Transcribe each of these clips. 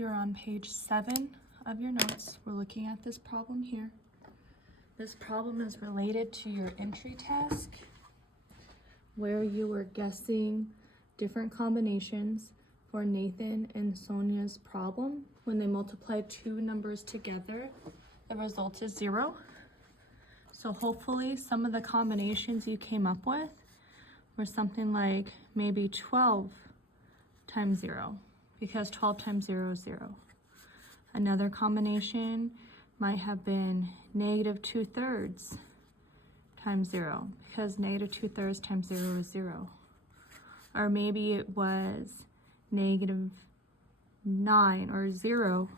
You're on page 7 of your notes. We're looking at this problem here. This problem is related to your entry task where you were guessing different combinations for Nathan and Sonia's problem. When they multiply two numbers together, the result is 0. So hopefully some of the combinations you came up with were something like maybe 12 times 0, because 12 times 0 is 0. Another combination might have been negative 2/3 times 0, because negative 2/3 times 0 is 0. Or maybe it was negative 9, or 0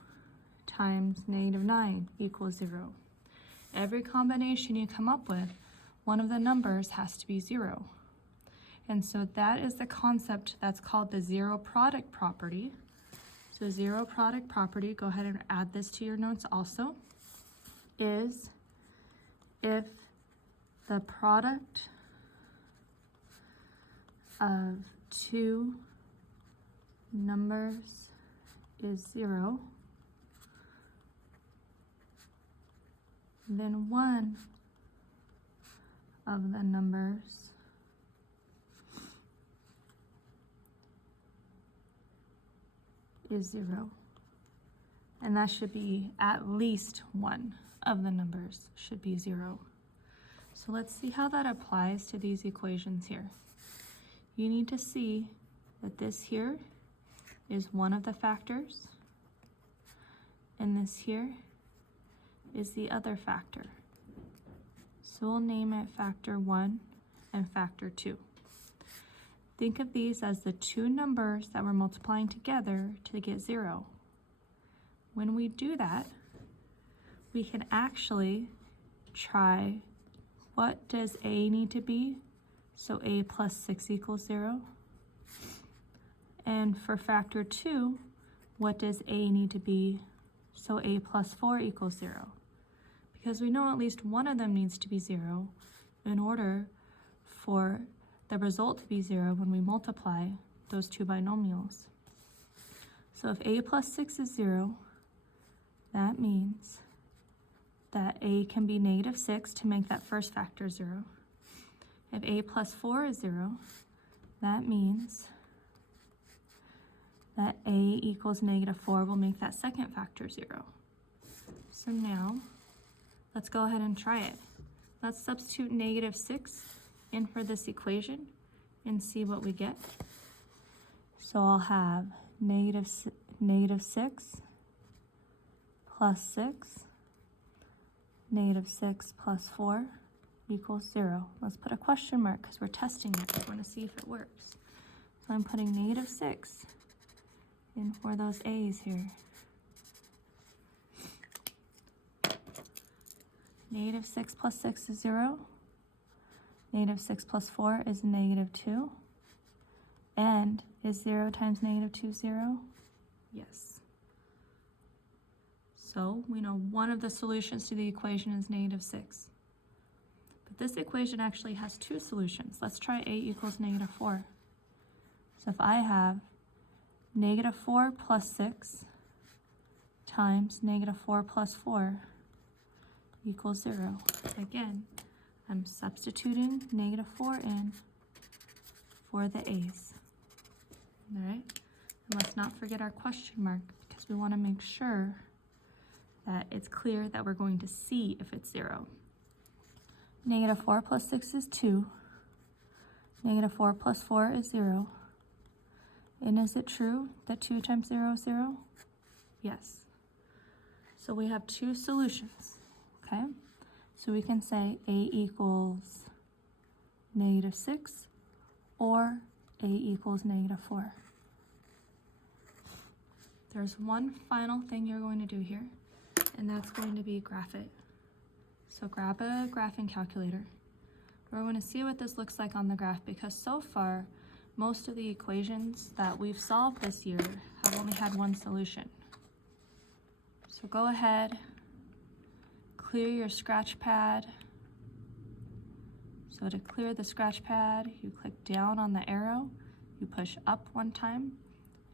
times negative 9 equals 0. Every combination you come up with, one of the numbers has to be 0. And so that is the concept that's called the zero product property. So zero product property, go ahead and add this to your notes also, is if the product of two numbers is 0, then one of the numbers is 0. And that should be at least one of the numbers should be 0. So let's see how that applies to these equations here. You need to see that this here is one of the factors, and this here is the other factor. So we'll name it factor 1 and factor 2. Think of these as the two numbers that we're multiplying together to get 0. When we do that, we can actually try, what does a need to be? So a plus 6 equals 0. And for factor 2, what does a need to be? So a plus 4 equals 0. Because we know at least one of them needs to be 0 in order for the result to be 0 when we multiply those two binomials. So if a plus 6 is 0, that means that a can be negative 6 to make that first factor 0. If a plus 4 is 0, that means that a equals negative 4 will make that second factor 0. So now, let's go ahead and try it. Let's substitute negative 6 in for this equation and see what we get. So I'll have negative 6 plus 6, negative 6 plus 4 equals 0. Let's put a question mark because we're testing it. We want to see if it works. So I'm putting negative 6 in for those a's here. Negative 6 plus 6 is 0. Negative 6 plus 4 is negative 2. And is 0 times negative 2 0? Yes. So we know one of the solutions to the equation is negative 6. But this equation actually has two solutions. Let's try a equals negative 4. So if I have negative 4 plus 6 times negative 4 plus 4 equals 0. Again, I'm substituting negative 4 in for the a's. All right, and let's not forget our question mark because we want to make sure that it's clear that we're going to see if it's 0. Negative 4 plus 6 is 2. Negative 4 plus 4 is 0. And is it true that 2 times 0 is 0? Yes. So we have two solutions, okay? So we can say a equals negative 6 or a equals negative 4. There's one final thing you're going to do here, and that's going to be graph it. So grab a graphing calculator. We're going to see what this looks like on the graph because so far, most of the equations that we've solved this year have only had one solution. So go ahead, clear your scratch pad. So to clear the scratch pad, you click down on the arrow, you push up one time,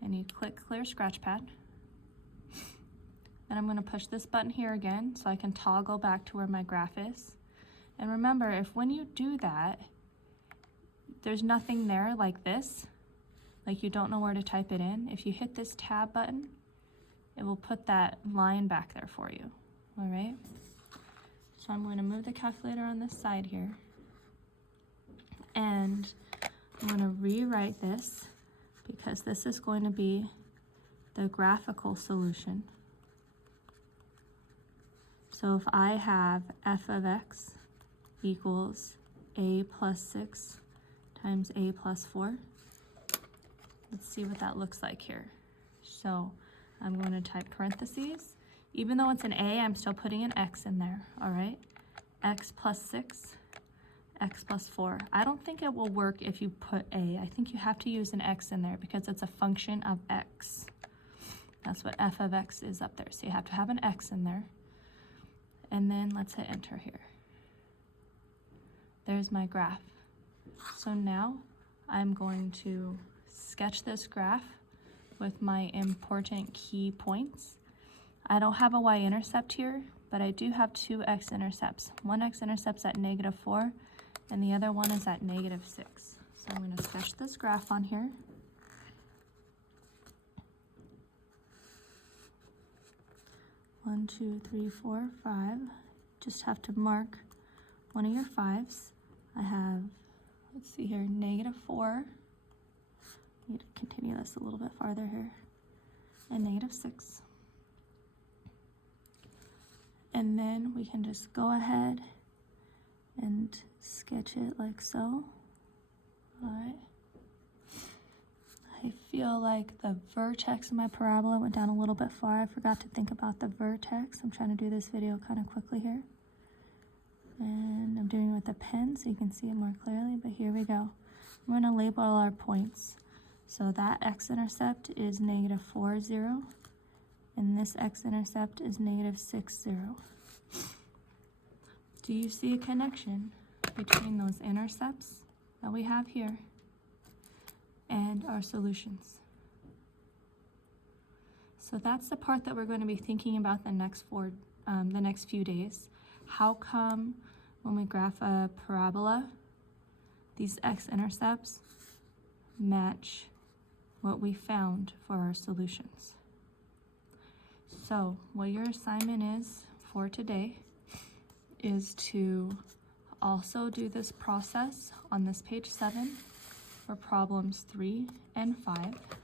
and you click clear scratch pad. And I'm going to push this button here again so I can toggle back to where my graph is. And remember, if when you do that, there's nothing there like this, like you don't know where to type it in, if you hit this tab button, it will put that line back there for you, all right? So I'm going to move the calculator on this side here, and I'm going to rewrite this because this is going to be the graphical solution. So if I have f of x equals a plus 6 times a plus 4, let's see what that looks like here. So I'm going to type parentheses. Even though it's an a, I'm still putting an x in there, all right? X plus 6, x plus 4. I don't think it will work if you put a. I think you have to use an x in there because it's a function of x. That's what f of x is up there. So you have to have an x in there. And then let's hit enter here. There's my graph. So now I'm going to sketch this graph with my important key points. I don't have a y-intercept here, but I do have two x-intercepts. One x-intercept's at -4, and the other one is at -6. So I'm going to sketch this graph on here. One, two, three, four, 5. Just have to mark one of your 5s. I have, let's see here, -4. Need to continue this a little bit farther here. And -6. And then we can just go ahead and sketch it like so. All right. I feel like the vertex of my parabola went down a little bit far. I forgot to think about the vertex. I'm trying to do this video kind of quickly here. And I'm doing it with a pen so you can see it more clearly, but here we go. We're going to label our points. So that x-intercept is -4, 0, and this x-intercept is -6, 0. Do you see a connection between those intercepts that we have here and our solutions? So that's the part that we're going to be thinking about the next few days. How come when we graph a parabola, these x-intercepts match what we found for our solutions? So what your assignment is for today is to also do this process on this page 7 for problems 3 and 5.